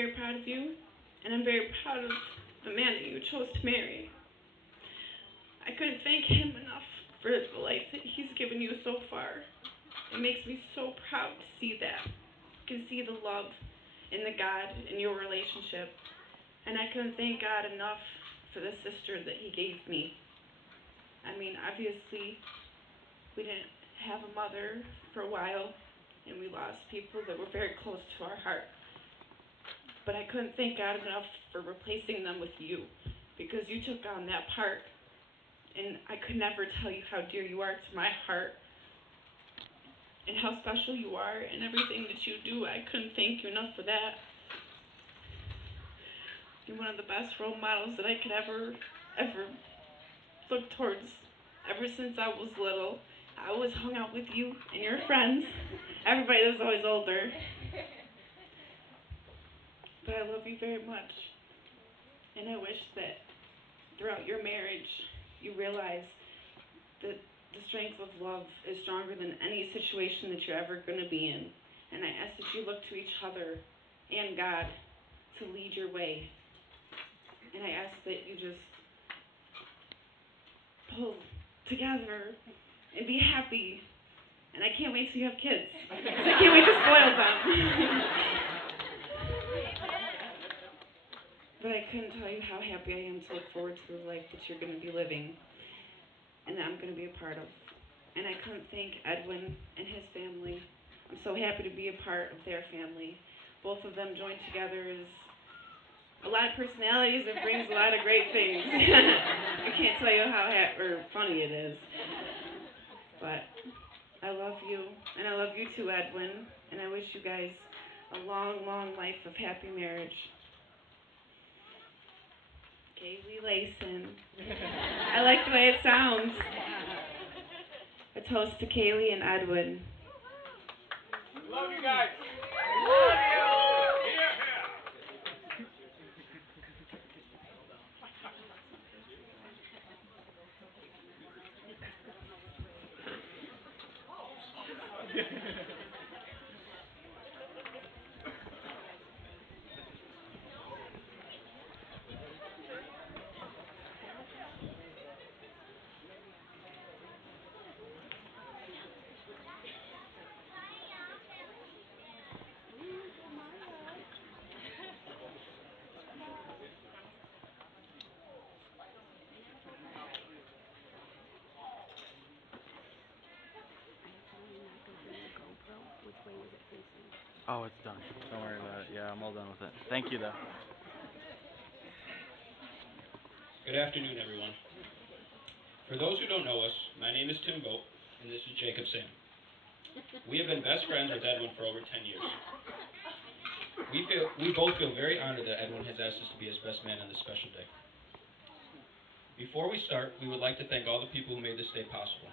very proud of you, and I'm very proud of the man that you chose to marry. I couldn't thank him enough for the life that he's given you so far. It makes me so proud to see that. I can see the love and the God in your relationship. And I couldn't thank God enough for the sister that he gave me. I mean, obviously, we didn't have a mother for a while, and we lost people that were very close to our heart. But I couldn't thank God enough for replacing them with you, because you took on that part. And I could never tell you how dear you are to my heart, and how special you are, and everything that you do. I couldn't thank you enough for that. You're one of the best role models that I could ever look towards. Ever since I was little, I always hung out with you and your friends. Everybody was always older. But I love you very much. And I wish that throughout your marriage, you realize that the strength of love is stronger than any situation that you're ever going to be in. And I ask that you look to each other and God to lead your way. And I ask that you just pull together and be happy. And I can't wait till you have kids. 'Cause I can't wait to spoil them. But I couldn't tell you how happy I am to look forward to the life that you're going to be living and that I'm going to be a part of. And I couldn't thank Edwin and his family. I'm so happy to be a part of their family. Both of them joined together as a lot of personalities. It brings a lot of great things. I can't tell you how funny it is. But I love you, and I love you too, Edwin. And I wish you guys a long, long life of happy marriage. Kaylee Layson. I like the way it sounds. A toast to Kaylee and Edwin. Love you guys. Love you. Oh, it's done. Don't worry about it. Yeah, I'm all done with it. Thank you, though. Good afternoon, everyone. For those who don't know us, my name is Tim Vogt, and this is Jacob Sam. We have been best friends with Edwin for over 10 years. We both feel very honored that Edwin has asked us to be his best man on this special day. Before we start, we would like to thank all the people who made this day possible.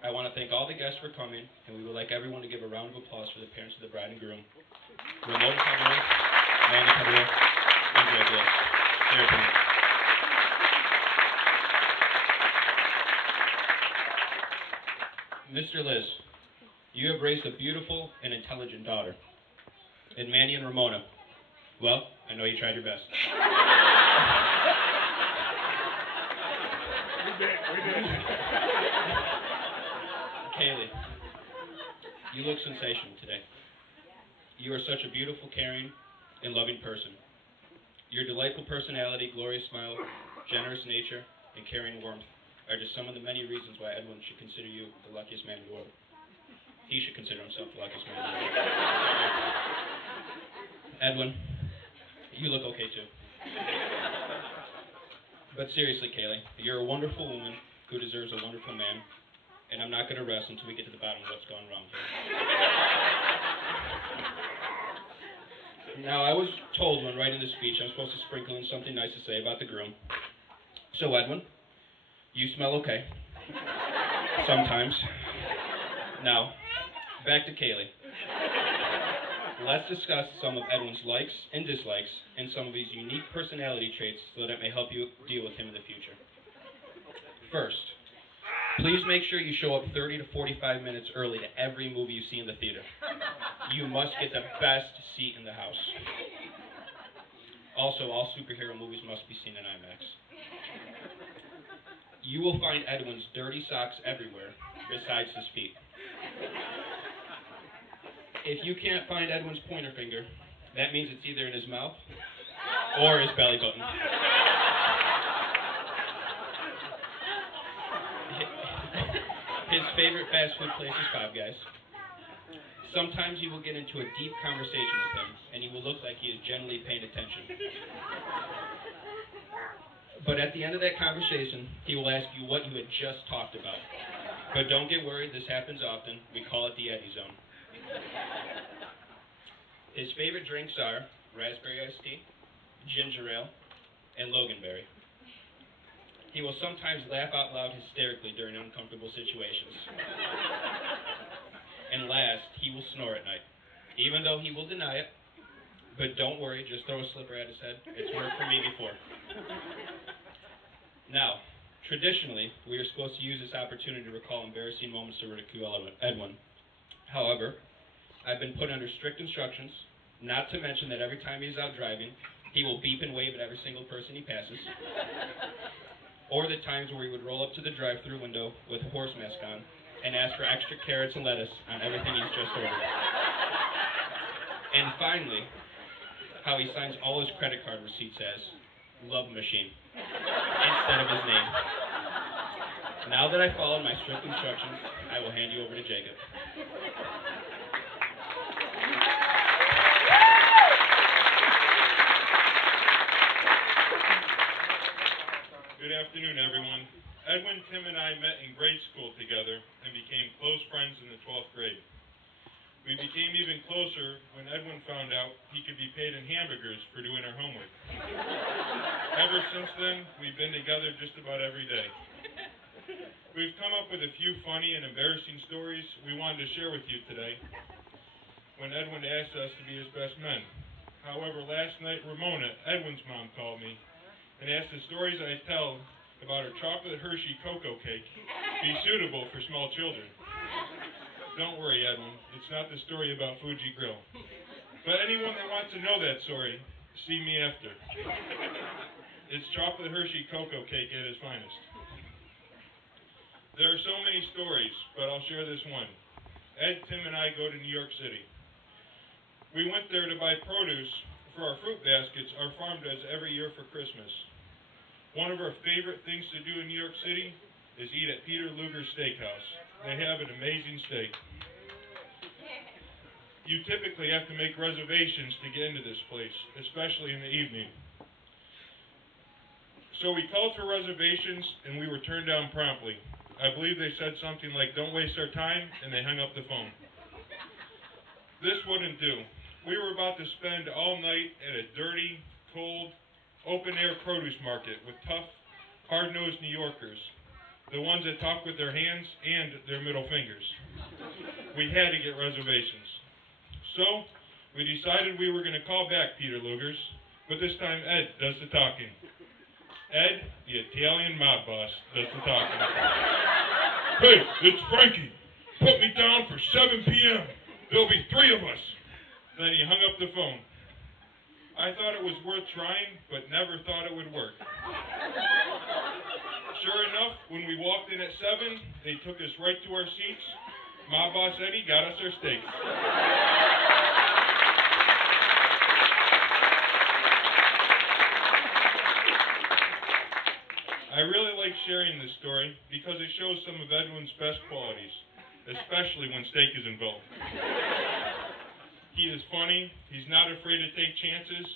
I want to thank all the guests for coming, and we would like everyone to give a round of applause for the parents of the bride and groom, Ramona Padua, Amanda Padua, and Greg Liz. Their parents. Mr. Liz, you have raised a beautiful and intelligent daughter. And Manny and Ramona, well, I know you tried your best. We did. Kaylee, you look sensational today. You are such a beautiful, caring, and loving person. Your delightful personality, glorious smile, generous nature, and caring warmth are just some of the many reasons why Edwin should consider you the luckiest man in the world. He should consider himself the luckiest man in the world. Edwin, you look okay too. But seriously, Kaylee, you're a wonderful woman who deserves a wonderful man, and I'm not going to rest until we get to the bottom of what's gone wrong here. Now, I was told when writing the speech I'm supposed to sprinkle in something nice to say about the groom. So, Edwin, you smell okay. Sometimes. Now, back to Kaylee. Let's discuss some of Edwin's likes and dislikes and some of his unique personality traits so that it may help you deal with him in the future. First, please make sure you show up 30 to 45 minutes early to every movie you see in the theater. You must get the best seat in the house. Also, all superhero movies must be seen in IMAX. You will find Edwin's dirty socks everywhere, besides his feet. If you can't find Edwin's pointer finger, that means it's either in his mouth or his belly button. His favorite fast food place is Five Guys. Sometimes you will get into a deep conversation with him, and he will look like he is genuinely paying attention. But at the end of that conversation, he will ask you what you had just talked about. But don't get worried, this happens often. We call it the Eddie Zone. His favorite drinks are raspberry iced tea, ginger ale, and Loganberry. He will sometimes laugh out loud hysterically during uncomfortable situations. And last, he will snore at night, even though he will deny it. But don't worry, just throw a slipper at his head. It's worked for me before. Now, traditionally, we are supposed to use this opportunity to recall embarrassing moments to ridicule Edwin. However, I've been put under strict instructions, not to mention that every time he's out driving, he will beep and wave at every single person he passes. Or the times where he would roll up to the drive-thru window with a horse mask on and ask for extra carrots and lettuce on everything he's just ordered. And finally, how he signs all his credit card receipts as Love Machine instead of his name. Now that I followed my strict instructions, I will hand you over to Jacob. Good afternoon, everyone. Edwin, Tim, and I met in grade school together and became close friends in the 12th grade. We became even closer when Edwin found out he could be paid in hamburgers for doing our homework. Ever since then, we've been together just about every day. We've come up with a few funny and embarrassing stories we wanted to share with you today when Edwin asked us to be his best men. However, last night, Ramona, Edwin's mom, called me and asked the stories I tell about her chocolate Hershey cocoa cake be suitable for small children. Don't worry, Edwin, it's not the story about Fuji Grill. But anyone that wants to know that story, see me after. It's chocolate Hershey cocoa cake at its finest. There are so many stories, but I'll share this one. Ed, Tim, and I go to New York City. We went there to buy produce for our fruit baskets our farm does every year for Christmas. One of our favorite things to do in New York City is eat at Peter Luger's Steakhouse. They have an amazing steak. You typically have to make reservations to get into this place, especially in the evening. So we called for reservations and we were turned down promptly. I believe they said something like, "Don't waste our time," and they hung up the phone. This wouldn't do. We were about to spend all night at a dirty, cold, open-air produce market with tough, hard-nosed New Yorkers, the ones that talk with their hands and their middle fingers. We had to get reservations. So, we decided we were going to call back Peter Luger's, but this time Ed does the talking. Ed, the Italian mob boss, does the talking. "Hey, it's Frankie. Put me down for 7 p.m. There'll be 3 of us." Then he hung up the phone. I thought it was worth trying, but never thought it would work. Sure enough, when we walked in at 7, they took us right to our seats. Mob boss Eddie got us our steaks. I really like sharing this story because it shows some of Edwin's best qualities, especially when steak is involved. He is funny, he's not afraid to take chances,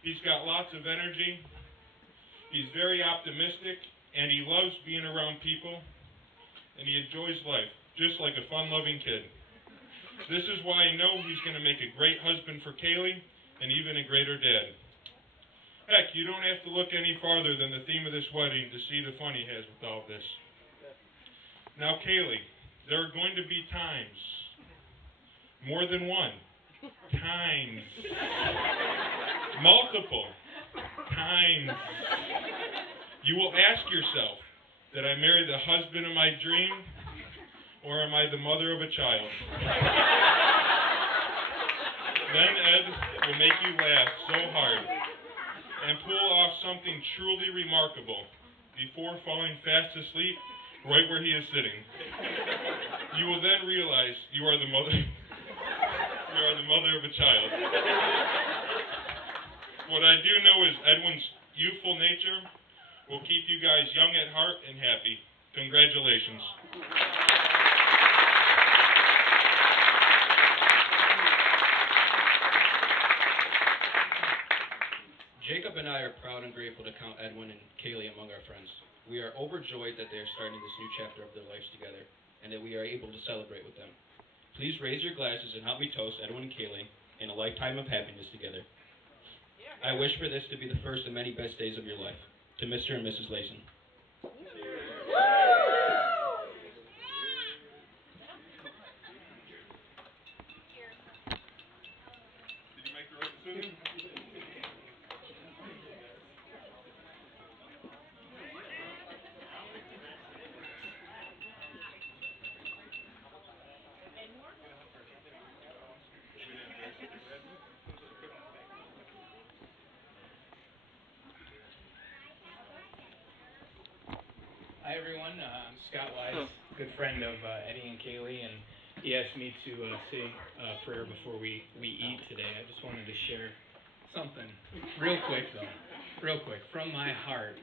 he's got lots of energy, he's very optimistic, and he loves being around people, and he enjoys life, just like a fun-loving kid. This is why I know he's going to make a great husband for Kaylee, and even a greater dad. Heck, you don't have to look any farther than the theme of this wedding to see the fun he has with all this. Now, Kaylee, there are going to be times, more than one, times, multiple times, you will ask yourself, did I marry the husband of my dream, or am I the mother of a child? Then Ed will make you laugh so hard and pull off something truly remarkable before falling fast asleep right where he is sitting. You will then realize you are the mother of a child. What I do know is Edwin's youthful nature will keep you guys young at heart and happy. Congratulations. Jacob and I are proud and grateful to count Edwin and Kaylee among our friends. We are overjoyed that they are starting this new chapter of their lives together, and that we are able to celebrate with them. Please raise your glasses and help me toast Edwin and Kaylee in a lifetime of happiness together. I wish for this to be the first of many best days of your life. To Mr. and Mrs. Layson. Did you make the right decision? Hi everyone, I'm Scott Wise, good friend of Eddie and Kaylee, and he asked me to say a prayer before we eat today. I just wanted to share something real quick, from my heart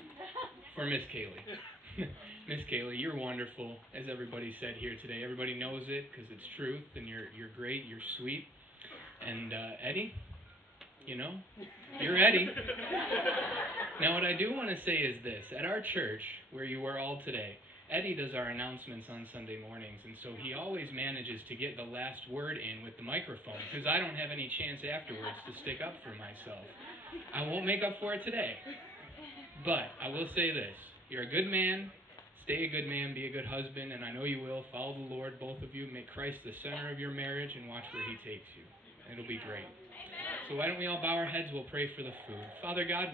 for Miss Kaylee. Miss Kaylee, you're wonderful, as everybody said here today. Everybody knows it because it's truth, and you're great, you're sweet. And Eddie, you know, you're Eddie. Now what I do want to say is this. At our church, where you were all today, Eddie does our announcements on Sunday mornings, and so he always manages to get the last word in with the microphone, because I don't have any chance afterwards to stick up for myself. I won't make up for it today. But I will say this. You're a good man. Stay a good man. Be a good husband, and I know you will. Follow the Lord, both of you. Make Christ the center of your marriage, and watch where he takes you. It'll be great. So why don't we all bow our heads? We'll pray for the food. Father God,